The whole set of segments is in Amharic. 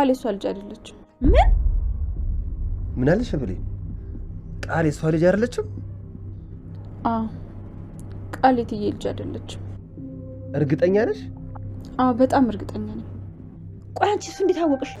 ቃል የሷ ልጅ አይደለችም። ምን አለሽ ብሌን? ቃል የሷ ልጅ አይደለችም? አዎ ቃል የትዬ ልጅ አይደለችም። እርግጠኛ ነሽ? አዎ በጣም እርግጠኛ ነኝ። ቆይ አንቺስ እንዴት አወቅሽ?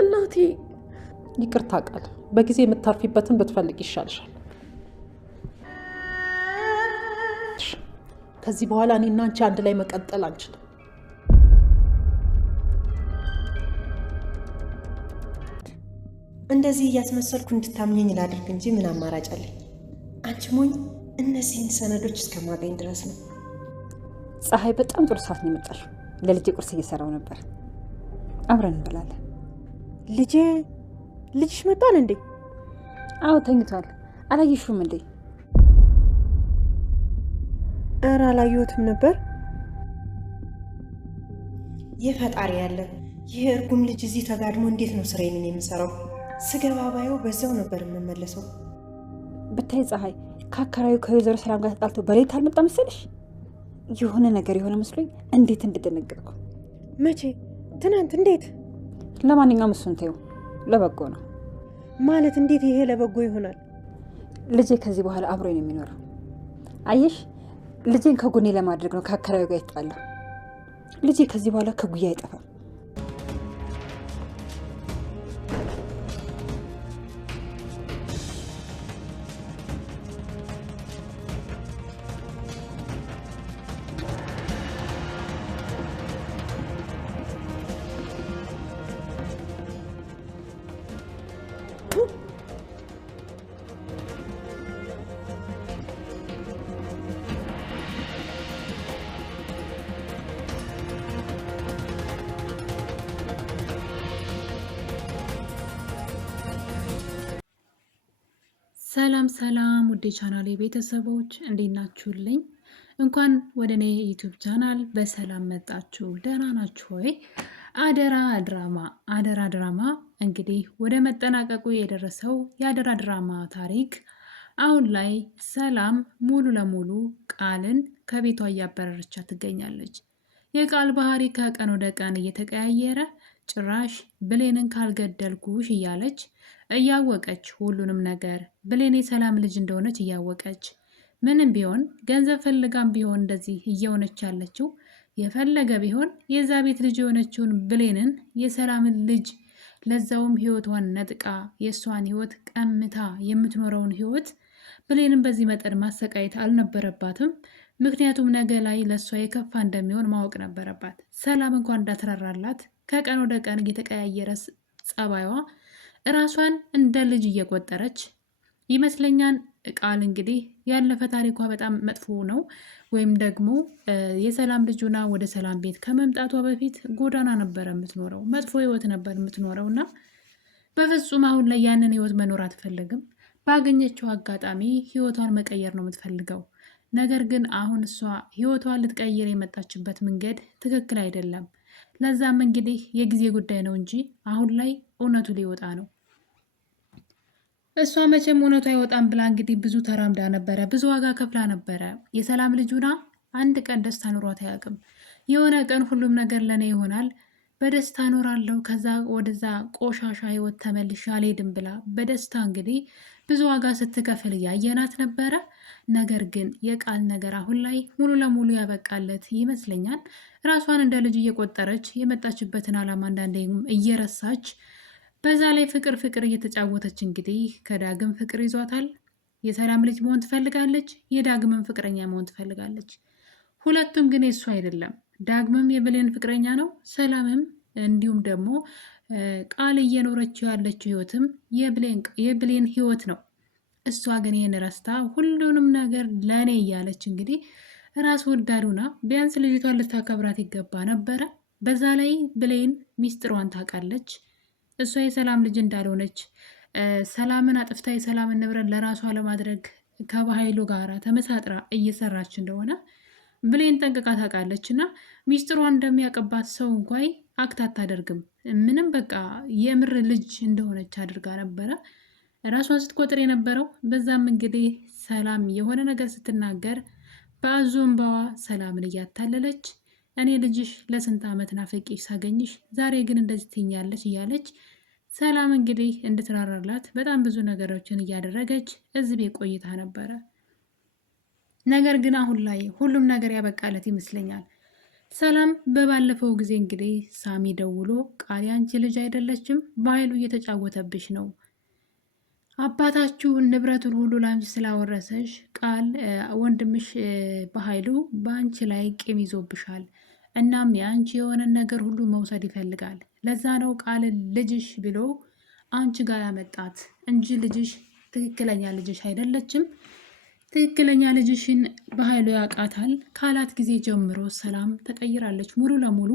እናቴ ይቅርታ ቃል፣ በጊዜ የምታርፊበትን ብትፈልግ ይሻልሻል። ከዚህ በኋላ እኔና አንቺ አንድ ላይ መቀጠል አንችልም። እንደዚህ እያስመሰልኩ እንድታምኘኝ ላድርግ እንጂ ምን አማራጭ አለኝ? አንቺ ሞኝ፣ እነዚህን ሰነዶች እስከማገኝ ድረስ ነው። ፀሐይ፣ በጣም ጥሩ ሰዓት ነው የመጣሽው። ለልጄ ቁርስ እየሰራው ነበር። አብረን እንበላለን። ልጅሽ መጣል እንዴ? አዎ ተኝቷል። አላየሽውም እንዴ? ኧረ አላየሁትም ነበር። የፈጣሪ ያለ ይህ እርጉም ልጅ እዚህ ተጋድሞ እንዴት ነው ስራዬን የምሰራው? ስገባ ባየው በዛው ነበር የምመለሰው። ብታይ ፀሐይ፣ ከአከራዩ ከወይዘሮ ሰላም ጋር ተጣልቶ በሌት አልመጣ መሰለሽ? የሆነ ነገር የሆነ መስሎኝ እንዴት እንደደነገጥኩ። መቼ? ትናንት? እንዴት? ለማንኛውም እሱን ተይው፣ ለበጎ ነው። ማለት እንዴት ይሄ ለበጎ ይሆናል? ልጄ ከዚህ በኋላ አብሮኝ ነው የሚኖረው። አየሽ፣ ልጄን ከጎኔ ለማድረግ ነው ከአከራዩ ጋር የተጣላው። ልጄ ከዚህ በኋላ ከጉያ አይጠፋም። ሰላም ሰላም፣ ውዴ ቻናሌ ቤተሰቦች እንዴት ናችሁልኝ? እንኳን ወደ እኔ ዩቲዩብ ቻናል በሰላም መጣችሁ። ደህና ናችሁ ወይ? አደራ ድራማ እንግዲህ ወደ መጠናቀቁ የደረሰው የአደራ ድራማ ታሪክ አሁን ላይ ሰላም ሙሉ ለሙሉ ቃልን ከቤቷ እያበረረቻ ትገኛለች። የቃል ባህሪ ከቀን ወደ ቀን እየተቀያየረ ጭራሽ ብሌንን ካልገደልኩሽ እያለች እያወቀች ሁሉንም ነገር ብሌን የሰላም ልጅ እንደሆነች እያወቀች ምንም ቢሆን ገንዘብ ፈልጋም ቢሆን እንደዚህ እየሆነች ያለችው የፈለገ ቢሆን የዛ ቤት ልጅ የሆነችውን ብሌንን የሰላምን ልጅ ለዛውም ህይወቷን ነጥቃ የእሷን ህይወት ቀምታ የምትኖረውን ህይወት ብሌንን በዚህ መጠን ማሰቃየት አልነበረባትም። ምክንያቱም ነገ ላይ ለእሷ የከፋ እንደሚሆን ማወቅ ነበረባት። ሰላም እንኳን እንዳትራራላት ከቀን ወደ ቀን እየተቀያየረ ጸባይዋ እራሷን እንደ ልጅ እየቆጠረች ይመስለኛል። ቃል እንግዲህ ያለፈ ታሪኳ በጣም መጥፎ ነው። ወይም ደግሞ የሰላም ልጁና ወደ ሰላም ቤት ከመምጣቷ በፊት ጎዳና ነበረ የምትኖረው፣ መጥፎ ህይወት ነበር የምትኖረው እና በፍጹም አሁን ላይ ያንን ህይወት መኖር አትፈልግም። ባገኘችው አጋጣሚ ህይወቷን መቀየር ነው የምትፈልገው። ነገር ግን አሁን እሷ ህይወቷን ልትቀይር የመጣችበት መንገድ ትክክል አይደለም። ለዛም እንግዲህ የጊዜ ጉዳይ ነው እንጂ አሁን ላይ እውነቱ ሊወጣ ነው። እሷ መቼም እውነቱ አይወጣም ብላ እንግዲህ ብዙ ተራምዳ ነበረ፣ ብዙ ዋጋ ከፍላ ነበረ። የሰላም ልጁና አንድ ቀን ደስታ ኑሯት አያውቅም። የሆነ ቀን ሁሉም ነገር ለእኔ ይሆናል፣ በደስታ ኖራለሁ፣ ከዛ ወደዛ ቆሻሻ ህይወት ተመልሼ አልሄድም ብላ በደስታ እንግዲህ ብዙ ዋጋ ስትከፍል እያየናት ነበረ። ነገር ግን የቃል ነገር አሁን ላይ ሙሉ ለሙሉ ያበቃለት ይመስለኛል። ራሷን እንደ ልጅ እየቆጠረች የመጣችበትን ዓላማ አንዳንዴ እየረሳች በዛ ላይ ፍቅር ፍቅር እየተጫወተች እንግዲህ ከዳግም ፍቅር ይዟታል። የሰላም ልጅ መሆን ትፈልጋለች፣ የዳግምን ፍቅረኛ መሆን ትፈልጋለች። ሁለቱም ግን የሱ አይደለም። ዳግምም የብሌን ፍቅረኛ ነው፣ ሰላምም እንዲሁም ደግሞ ቃል እየኖረችው ያለችው ህይወትም የብሌን ህይወት ነው። እሷ ግን ይህን ረስታ ሁሉንም ነገር ለእኔ እያለች እንግዲህ ራስ ወዳዱና ቢያንስ ልጅቷን ልታከብራት ይገባ ነበረ። በዛ ላይ ብሌን ሚስጥሯን ታውቃለች። እሷ የሰላም ልጅ እንዳልሆነች ሰላምን አጥፍታ የሰላምን ንብረት ለራሷ ለማድረግ ከባሀይሉ ጋር ተመሳጥራ እየሰራች እንደሆነ ብሌን ጠንቅቃ ታውቃለች። እና ሚስጥሯን እንደሚያውቅባት ሰው እንኳይ አክት አታደርግም። ምንም በቃ የምር ልጅ እንደሆነች አድርጋ ነበረ ራሷን ስትቆጥር የነበረው። በዛም እንግዲህ ሰላም የሆነ ነገር ስትናገር በአዞ እንባዋ ሰላምን እያታለለች እኔ ልጅሽ ለስንት ዓመት ናፍቄሽ ሳገኝሽ ዛሬ ግን እንደዚህ ትኛለች እያለች ሰላም እንግዲህ እንድትራራላት በጣም ብዙ ነገሮችን እያደረገች እዚህ ቤት ቆይታ ነበረ። ነገር ግን አሁን ላይ ሁሉም ነገር ያበቃለት ይመስለኛል። ሰላም በባለፈው ጊዜ እንግዲህ ሳሚ ደውሎ ቃል ያንቺ ልጅ አይደለችም፣ በኃይሉ እየተጫወተብሽ ነው። አባታችሁ ንብረቱን ሁሉ ለአንቺ ስላወረሰሽ ቃል ወንድምሽ በኃይሉ በአንቺ ላይ ቂም ይዞብሻል። እናም የአንቺ የሆነን ነገር ሁሉ መውሰድ ይፈልጋል። ለዛ ነው ቃል ልጅሽ ብሎ አንቺ ጋር ያመጣት እንጂ ልጅሽ ትክክለኛ ልጅሽ አይደለችም። ትክክለኛ ልጅሽን በኃይሉ ያውቃታል ካላት ጊዜ ጀምሮ ሰላም ተቀይራለች፣ ሙሉ ለሙሉ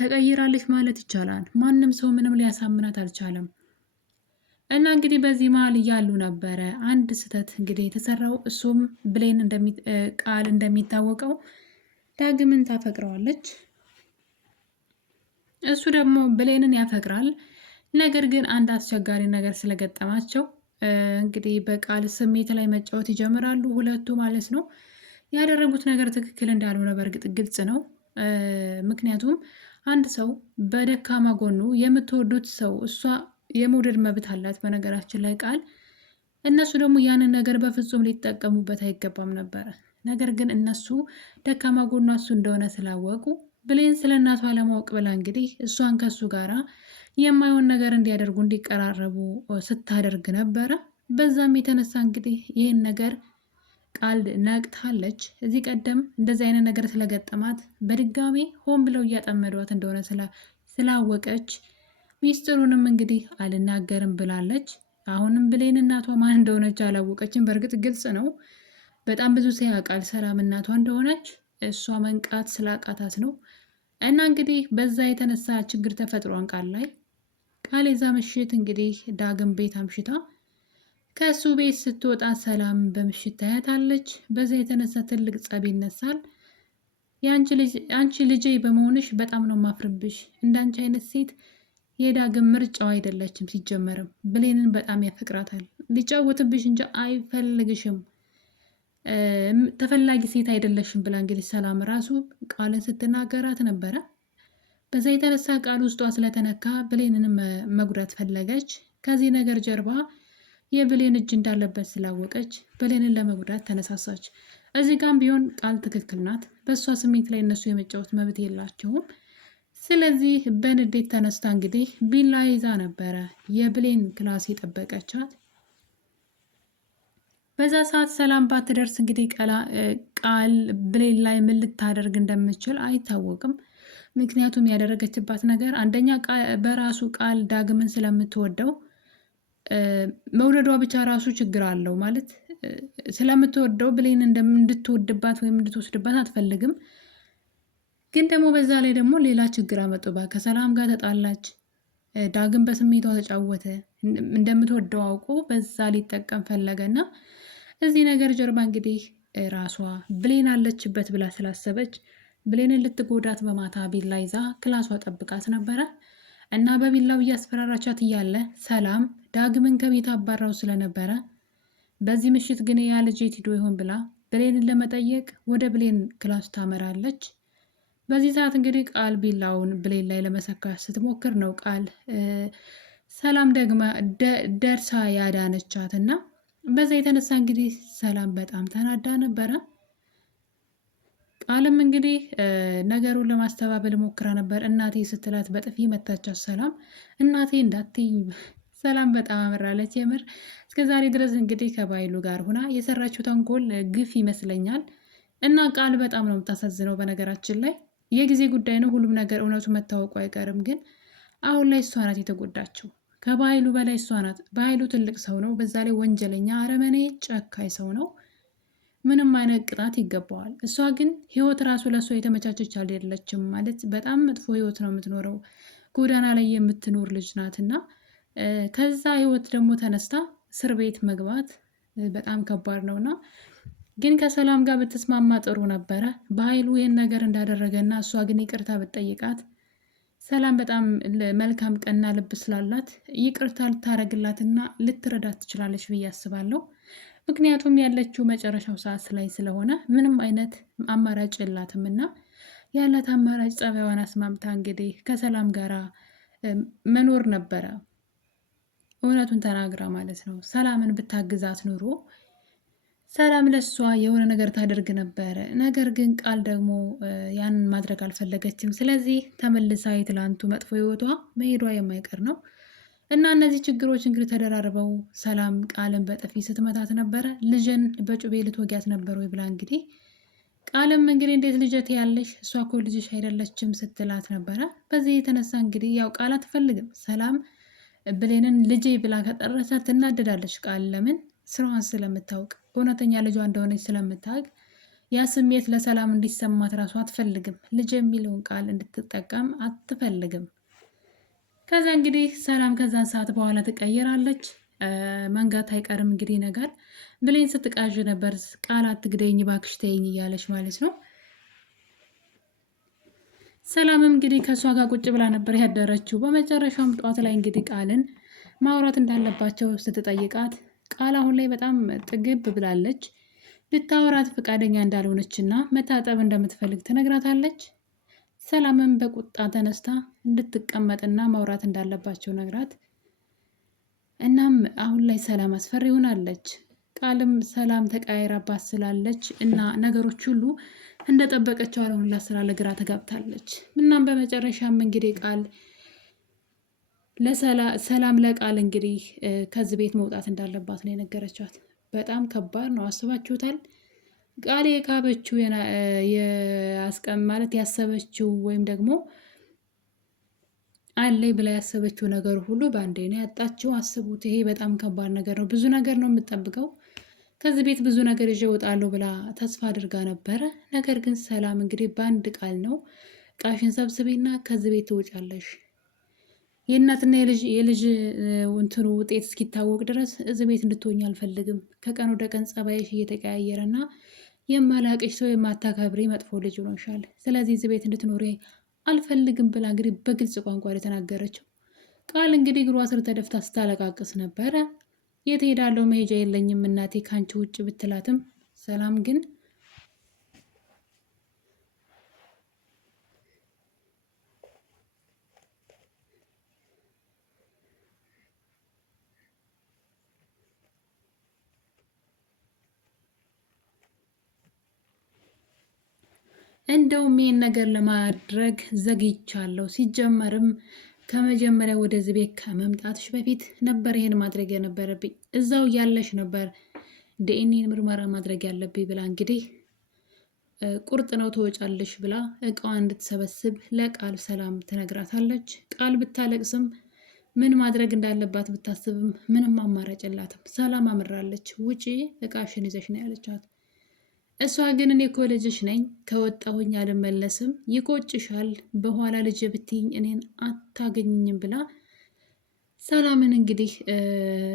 ተቀይራለች ማለት ይቻላል። ማንም ሰው ምንም ሊያሳምናት አልቻለም። እና እንግዲህ በዚህ መሀል እያሉ ነበረ አንድ ስህተት እንግዲህ የተሰራው። እሱም ብሌን ቃል እንደሚታወቀው ዳግምን ታፈቅረዋለች፣ እሱ ደግሞ ብሌንን ያፈቅራል። ነገር ግን አንድ አስቸጋሪ ነገር ስለገጠማቸው እንግዲህ በቃል ስሜት ላይ መጫወት ይጀምራሉ ሁለቱ ማለት ነው። ያደረጉት ነገር ትክክል እንዳልሆነ በእርግጥ ግልጽ ነው። ምክንያቱም አንድ ሰው በደካማ ጎኑ የምትወዱት ሰው እሷ የመውደድ መብት አላት በነገራችን ላይ ቃል። እነሱ ደግሞ ያንን ነገር በፍጹም ሊጠቀሙበት አይገባም ነበረ። ነገር ግን እነሱ ደካማ ጎኗ እሱ እንደሆነ ስላወቁ ብሌን ስለ እናቷ ለማወቅ ብላ እንግዲህ እሷን ከሱ ጋራ የማይሆን ነገር እንዲያደርጉ እንዲቀራረቡ ስታደርግ ነበረ። በዛም የተነሳ እንግዲህ ይህን ነገር ቃል ነቅታለች። እዚህ ቀደም እንደዚህ አይነት ነገር ስለገጠማት በድጋሜ ሆን ብለው እያጠመዷት እንደሆነ ስላወቀች ሚስጥሩንም እንግዲህ አልናገርም ብላለች። አሁንም ብሌን እናቷ ማን እንደሆነች አላወቀችም። በእርግጥ ግልጽ ነው፣ በጣም ብዙ ሰው ያውቃል ሰላም እናቷ እንደሆነች። እሷ መንቃት ስላቃታት ነው። እና እንግዲህ በዛ የተነሳ ችግር ተፈጥሯን ቃል ላይ ቃል የዛ ምሽት እንግዲህ ዳግም ቤት አምሽታ ከእሱ ቤት ስትወጣ ሰላም በምሽት ታያታለች። በዛ የተነሳ ትልቅ ጸብ ይነሳል። የአንቺ ልጄ በመሆንሽ በጣም ነው ማፍርብሽ። እንዳንቺ አይነት ሴት የዳግም ምርጫው አይደለችም። ሲጀመርም ብሌንን በጣም ያፈቅራታል። ሊጫወትብሽ እንጂ አይፈልግሽም። ተፈላጊ ሴት አይደለሽም ብላ እንግዲህ ሰላም ራሱ ቃልን ስትናገራት ነበረ። በዛ የተነሳ ቃል ውስጧ ስለተነካ ብሌንንም መጉዳት ፈለገች። ከዚህ ነገር ጀርባ የብሌን እጅ እንዳለበት ስላወቀች ብሌንን ለመጉዳት ተነሳሳች። እዚህ ጋም ቢሆን ቃል ትክክል ናት። በእሷ ስሜት ላይ እነሱ የመጫወት መብት የላቸውም። ስለዚህ በንዴት ተነስታ እንግዲህ ቢላ ይዛ ነበረ የብሌን ክላስ የጠበቀቻት። በዛ ሰዓት ሰላም ባትደርስ እንግዲህ ቃል ብሌን ላይ ምን ልታደርግ እንደምችል አይታወቅም። ምክንያቱም ያደረገችባት ነገር አንደኛ በራሱ ቃል ዳግምን ስለምትወደው መውደዷ ብቻ ራሱ ችግር አለው ማለት ስለምትወደው ብሌን እንድትወድባት ወይም እንድትወስድባት አትፈልግም። ግን ደግሞ በዛ ላይ ደግሞ ሌላ ችግር አመጡባት። ከሰላም ጋር ተጣላች። ዳግም በስሜቷ ተጫወተ። እንደምትወደው አውቆ በዛ ሊጠቀም ፈለገና እዚህ ነገር ጀርባ እንግዲህ ራሷ ብሌን አለችበት ብላ ስላሰበች ብሌንን ልትጎዳት በማታ ቢላ ይዛ ክላሷ ጠብቃት ነበረ እና በቢላው እያስፈራራቻት እያለ ሰላም ዳግምን ከቤት አባራው ስለነበረ በዚህ ምሽት ግን ያ ልጅ የት ሄዶ ይሆን ብላ ብሌንን ለመጠየቅ ወደ ብሌን ክላስ ታመራለች። በዚህ ሰዓት እንግዲህ ቃል ቢላውን ብሌን ላይ ለመሰካት ስትሞክር ነው ቃል ሰላም ደግማ ደርሳ ያዳነቻት እና በዛ የተነሳ እንግዲህ ሰላም በጣም ተናዳ ነበረ። ቃልም እንግዲህ ነገሩን ለማስተባበል ሞክራ ነበር። እናቴ ስትላት በጥፊ መታቻት ሰላም። እናቴ እንዳትይ ሰላም በጣም አመራለች። የምር እስከ ዛሬ ድረስ እንግዲህ ከባይሉ ጋር ሁና የሰራችው ተንኮል ግፍ ይመስለኛል። እና ቃል በጣም ነው የምታሳዝነው። በነገራችን ላይ የጊዜ ጉዳይ ነው፣ ሁሉም ነገር እውነቱ መታወቁ አይቀርም። ግን አሁን ላይ እሷ ናት የተጎዳችው። ከባይሉ በላይ እሷ ናት። ባይሉ ትልቅ ሰው ነው፣ በዛ ላይ ወንጀለኛ፣ አረመኔ፣ ጨካኝ ሰው ነው። ምንም አይነት ቅጣት ይገባዋል። እሷ ግን ህይወት ራሱ ለእሷ የተመቻቸች አይደለችም። ማለት በጣም መጥፎ ህይወት ነው የምትኖረው። ጎዳና ላይ የምትኖር ልጅ ናትና ከዛ ህይወት ደግሞ ተነስታ እስር ቤት መግባት በጣም ከባድ ነውና ግን ከሰላም ጋር ብትስማማ ጥሩ ነበረ። በኃይሉ ይህን ነገር እንዳደረገና እሷ ግን ይቅርታ ብትጠይቃት ሰላም በጣም መልካም ቀና ልብ ስላላት ይቅርታ ልታረግላትና ልትረዳት ትችላለች ብዬ አስባለሁ። ምክንያቱም ያለችው መጨረሻው ሰዓት ላይ ስለሆነ ምንም አይነት አማራጭ የላትም እና ያላት አማራጭ ጸባይዋን አስማምታ እንግዲህ ከሰላም ጋራ መኖር ነበረ። እውነቱን ተናግራ ማለት ነው። ሰላምን ብታግዛት ኑሮ ሰላም ለሷ የሆነ ነገር ታደርግ ነበረ። ነገር ግን ቃል ደግሞ ያንን ማድረግ አልፈለገችም። ስለዚህ ተመልሳ የትላንቱ መጥፎ ህይወቷ መሄዷ የማይቀር ነው እና እነዚህ ችግሮች እንግዲህ ተደራርበው ሰላም ቃልን በጥፊ ስትመታት ነበረ። ልጅን በጩቤ ልትወጊያት ነበር ወይ ብላ እንግዲህ ቃልም እንግዲህ እንዴት ልጀት ያለሽ እሷ እኮ ልጅሽ አይደለችም ስትላት ነበረ። በዚህ የተነሳ እንግዲህ ያው ቃል አትፈልግም። ሰላም ብሌንን ልጄ ብላ ከጠረሳት ትናደዳለች። ቃል ለምን? ስራዋን ስለምታውቅ እውነተኛ ልጇ እንደሆነች ስለምታውቅ ያ ስሜት ለሰላም እንዲሰማት ራሱ አትፈልግም። ልጅ የሚለውን ቃል እንድትጠቀም አትፈልግም። ከዛ እንግዲህ ሰላም ከዛን ሰዓት በኋላ ትቀይራለች። መንጋት አይቀርም እንግዲህ ይነጋል። ብሌን ስትቃዥ ነበር። ቃል አትግደኝ እባክሽ ተይኝ እያለች ማለት ነው። ሰላምም እንግዲህ ከእሷ ጋር ቁጭ ብላ ነበር ያደረችው። በመጨረሻም ጠዋት ላይ እንግዲህ ቃልን ማውራት እንዳለባቸው ስትጠይቃት ቃል አሁን ላይ በጣም ጥግብ ብላለች። ልታወራት ፈቃደኛ እንዳልሆነች እና መታጠብ እንደምትፈልግ ትነግራታለች። ሰላምም በቁጣ ተነስታ እንድትቀመጥና ማውራት እንዳለባቸው ነግራት፣ እናም አሁን ላይ ሰላም አስፈሪ ሆናለች። ቃልም ሰላም ተቃይራባት ስላለች እና ነገሮች ሁሉ እንደጠበቀችው አልሆንላት ስላለ ግራ ተጋብታለች። እናም በመጨረሻም እንግዲህ ቃል ሰላም ለቃል እንግዲህ ከዚህ ቤት መውጣት እንዳለባት ነው የነገረቻት። በጣም ከባድ ነው። አስባችሁታል? ቃል የካበችው ማለት ያሰበችው ወይም ደግሞ አለይ ብላ ያሰበችው ነገር ሁሉ በአንዴ ነው ያጣችው። አስቡት። ይሄ በጣም ከባድ ነገር ነው። ብዙ ነገር ነው የምትጠብቀው። ከዚህ ቤት ብዙ ነገር ይዤ እወጣለሁ ብላ ተስፋ አድርጋ ነበረ። ነገር ግን ሰላም እንግዲህ በአንድ ቃል ነው ቃሽን ሰብስቤና ከዚህ ቤት ትውጫለሽ፣ የእናትና የልጅ እንትኑ ውጤት እስኪታወቅ ድረስ እዚህ ቤት እንድትሆኝ አልፈልግም። ከቀን ወደ ቀን ጸባይሽ እየተቀያየረና የማላቅሽ ሰው የማታከብሪ መጥፎ ልጅ ሆኖሻል። ስለዚህ እዚህ ቤት እንድትኖሪ አልፈልግም ብላ እንግዲህ በግልጽ ቋንቋ የተናገረችው። ቃል እንግዲህ እግሯ ስር ተደፍታ ስታለቃቅስ ነበረ። የት ሄዳለሁ? መሄጃ የለኝም እናቴ ካንቺ ውጭ ብትላትም ሰላም ግን እንደውም ይህን ነገር ለማድረግ ዘግይቻለሁ። ሲጀመርም ከመጀመሪያ ወደዚህ ቤት ከመምጣትሽ በፊት ነበር ይሄን ማድረግ የነበረብኝ። እዛው ያለሽ ነበር ዲኤንኤ ምርመራ ማድረግ ያለብኝ ብላ እንግዲህ ቁርጥ ነው ትወጫለሽ ብላ እቃዋን እንድትሰበስብ ለቃል ሰላም ትነግራታለች። ቃል ብታለቅስም ምን ማድረግ እንዳለባት ብታስብም ምንም አማራጭ የላትም። ሰላም አምራለች። ውጪ እቃሽን ይዘሽ ነው ያለቻት። እሷ ግን እኔ እኮ ልጅሽ ነኝ፣ ከወጣሁኝ አልመለስም፣ ይቆጭሻል፣ በኋላ ልጅ ብትይኝ እኔን አታገኝኝም ብላ ሰላምን እንግዲህ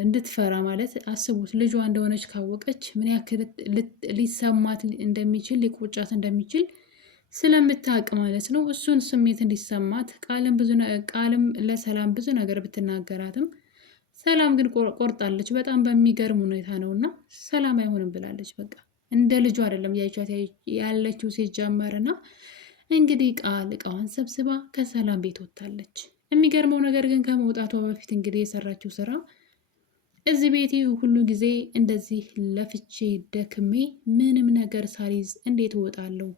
እንድትፈራ ማለት አስቡት። ልጇ እንደሆነች ካወቀች ምን ያክል ሊሰማት እንደሚችል ሊቆጫት እንደሚችል ስለምታውቅ ማለት ነው። እሱን ስሜት እንዲሰማት ቃልም ለሰላም ብዙ ነገር ብትናገራትም ሰላም ግን ቆርጣለች። በጣም በሚገርም ሁኔታ ነው እና ሰላም አይሆንም ብላለች። በቃ እንደ ልጁ አይደለም ያይቻት ያለችው ሲጀመርና እንግዲህ ቃል እቃዋን ሰብስባ ከሰላም ቤት ወጥታለች። የሚገርመው ነገር ግን ከመውጣቷ በፊት እንግዲህ የሰራችው ስራ እዚህ ቤቴ ሁሉ ጊዜ እንደዚህ ለፍቼ ደክሜ ምንም ነገር ሳልይዝ እንዴት እወጣለሁ?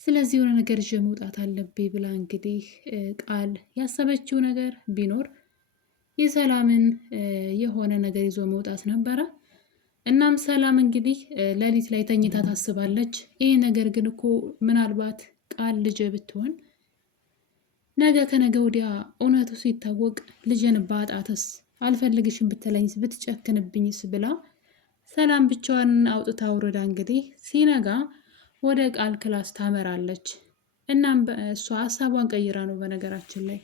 ስለዚህ የሆነ ነገር ይዤ መውጣት አለብኝ ብላ እንግዲህ ቃል ያሰበችው ነገር ቢኖር የሰላምን የሆነ ነገር ይዞ መውጣት ነበረ። እናም ሰላም እንግዲህ ሌሊት ላይ ተኝታ ታስባለች። ይህ ነገር ግን እኮ ምናልባት ቃል ልጅ ብትሆን ነገ ከነገ ወዲያ እውነቱ ሲታወቅ ልጅን ባጣትስ፣ አልፈልግሽም ብትለኝስ፣ ብትጨክንብኝስ ብላ ሰላም ብቻዋን አውጥታ ውርዳ እንግዲህ ሲነጋ ወደ ቃል ክላስ ታመራለች። እናም እሷ ሀሳቧን ቀይራ ነው በነገራችን ላይ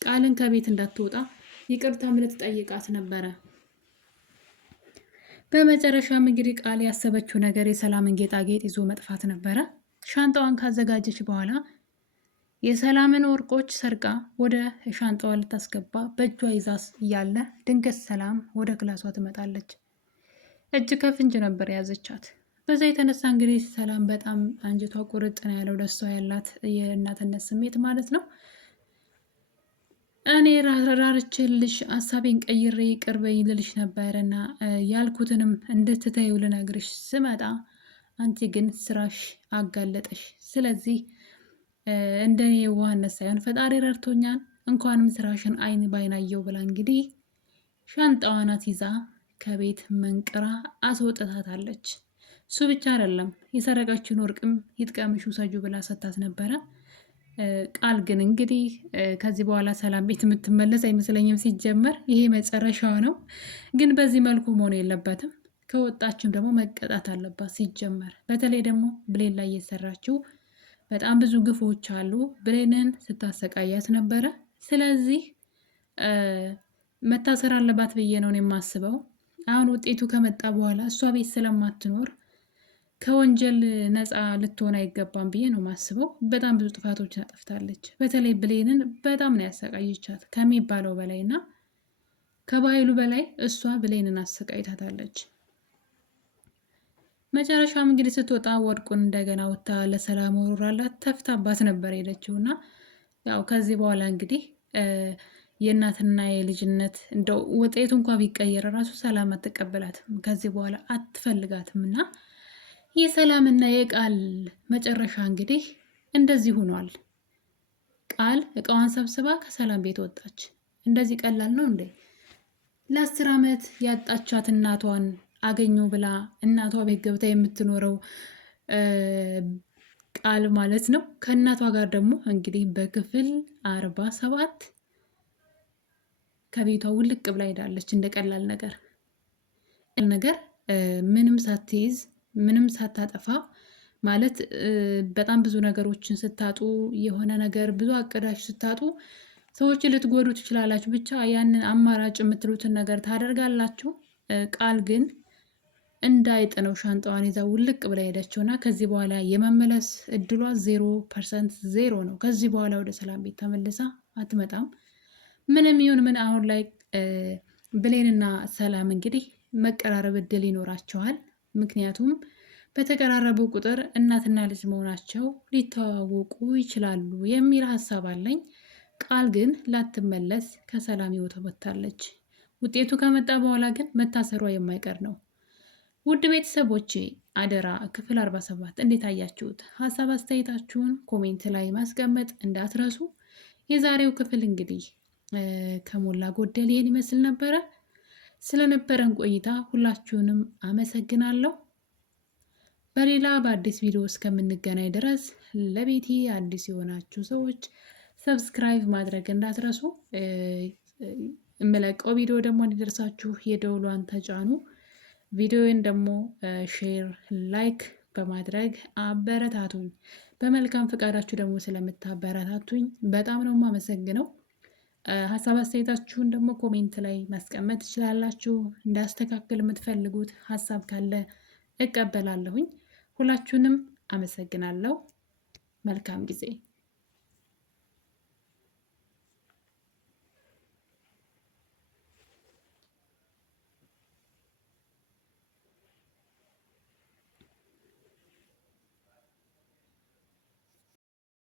ቃልን ከቤት እንዳትወጣ ይቅርታም ልትጠይቃት ነበረ። በመጨረሻም እንግዲህ ቃል ያሰበችው ነገር የሰላምን ጌጣጌጥ ይዞ መጥፋት ነበረ። ሻንጣዋን ካዘጋጀች በኋላ የሰላምን ወርቆች ሰርቃ ወደ ሻንጣዋ ልታስገባ በእጇ ይዛስ እያለ ድንገት ሰላም ወደ ክላሷ ትመጣለች። እጅ ከፍንጅ ነበር የያዘቻት። በዛ የተነሳ እንግዲህ ሰላም በጣም አንጀቷ ቁርጥ ነው ያለው፣ ደሷ ያላት የእናትነት ስሜት ማለት ነው። እኔ ራርችልሽ ሀሳቤን ቀይሬ ይቅር በይኝ ልልሽ ነበረና ያልኩትንም እንድትተይው ልነግርሽ ስመጣ አንቺ ግን ስራሽ አጋለጠሽ። ስለዚህ እንደ የዋህነት ሳይሆን ፈጣሪ ረድቶኛል፣ እንኳንም ስራሽን አይን ባይናየው ብላ እንግዲህ ሻንጣዋናት ይዛ ከቤት መንቅራ አስወጥታታለች። እሱ ብቻ አይደለም የሰረቀችውን ወርቅም ይጥቀምሽ ውሰጁ ብላ ሰታት ነበረ። ቃል ግን እንግዲህ ከዚህ በኋላ ሰላም ቤት የምትመለስ አይመስለኝም። ሲጀመር ይሄ መጨረሻዋ ነው። ግን በዚህ መልኩ መሆን የለበትም። ከወጣችም ደግሞ መቀጣት አለባት። ሲጀመር በተለይ ደግሞ ብሌን ላይ እየሰራችው በጣም ብዙ ግፎች አሉ። ብሌንን ስታሰቃያት ነበረ። ስለዚህ መታሰር አለባት ብዬ ነው የማስበው። አሁን ውጤቱ ከመጣ በኋላ እሷ ቤት ስለማትኖር ከወንጀል ነፃ ልትሆን አይገባም ብዬ ነው የማስበው። በጣም ብዙ ጥፋቶችን አጠፍታለች። በተለይ ብሌንን በጣም ነው ያሰቃየቻት ከሚባለው በላይ እና ከባህሉ በላይ እሷ ብሌንን አሰቃይታታለች። መጨረሻም እንግዲህ ስትወጣ ወርቁን እንደገና ወታ ለሰላም ወርውራላት ተፍታባት ነበር ሄደችው እና ያው ከዚህ በኋላ እንግዲህ የእናትና የልጅነት እንደው ውጤቱ እንኳ ቢቀየር ራሱ ሰላም አትቀበላትም። ከዚህ በኋላ አትፈልጋትም እና የሰላምና የቃል መጨረሻ እንግዲህ እንደዚህ ሆኗል። ቃል እቃዋን ሰብስባ ከሰላም ቤት ወጣች። እንደዚህ ቀላል ነው እንዴ? ለ10 ዓመት ያጣቻት እናቷን አገኘው ብላ እናቷ ቤት ገብታ የምትኖረው ቃል ማለት ነው። ከእናቷ ጋር ደግሞ እንግዲህ በክፍል 47 ከቤቷ ውልቅ ብላ ሄዳለች። እንደ ቀላል ነገር ምንም ሳትይዝ ምንም ሳታጠፋ ማለት በጣም ብዙ ነገሮችን ስታጡ የሆነ ነገር ብዙ አቅዳችሁ ስታጡ ሰዎችን ልትጎዱ ትችላላችሁ። ብቻ ያንን አማራጭ የምትሉትን ነገር ታደርጋላችሁ። ቃል ግን እንዳይጥ ነው ሻንጣዋን ይዛ ውልቅ ብላ ሄደችው እና ከዚህ በኋላ የመመለስ እድሏ 0% 0 ነው። ከዚህ በኋላ ወደ ሰላም ቤት ተመልሳ አትመጣም። ምንም ይሁን ምን አሁን ላይ ብሌንና ሰላም እንግዲህ መቀራረብ እድል ይኖራቸዋል። ምክንያቱም በተቀራረቡ ቁጥር እናትና ልጅ መሆናቸው ሊተዋወቁ ይችላሉ የሚል ሀሳብ አለኝ። ቃል ግን ላትመለስ ከሰላም ህይወት ወጥታለች። ውጤቱ ከመጣ በኋላ ግን መታሰሯ የማይቀር ነው። ውድ ቤተሰቦቼ አደራ ክፍል 47 እንዴት አያችሁት? ሀሳብ አስተያየታችሁን ኮሜንት ላይ ማስቀመጥ እንዳትረሱ። የዛሬው ክፍል እንግዲህ ከሞላ ጎደል ይህን ይመስል ነበረ። ስለነበረን ቆይታ ሁላችሁንም አመሰግናለሁ። በሌላ በአዲስ ቪዲዮ እስከምንገናኝ ድረስ ለቤቴ አዲስ የሆናችሁ ሰዎች ሰብስክራይብ ማድረግ እንዳትረሱ። የምለቀው ቪዲዮ ደግሞ እንዲደርሳችሁ የደውሏን ተጫኑ። ቪዲዮውን ደግሞ ሼር፣ ላይክ በማድረግ አበረታቱኝ። በመልካም ፈቃዳችሁ ደግሞ ስለምታበረታቱኝ በጣም ነው የማመሰግነው። ሀሳብ አስተያየታችሁን ደግሞ ኮሜንት ላይ ማስቀመጥ ትችላላችሁ። እንዳስተካክል የምትፈልጉት ሀሳብ ካለ እቀበላለሁኝ። ሁላችሁንም አመሰግናለሁ። መልካም ጊዜ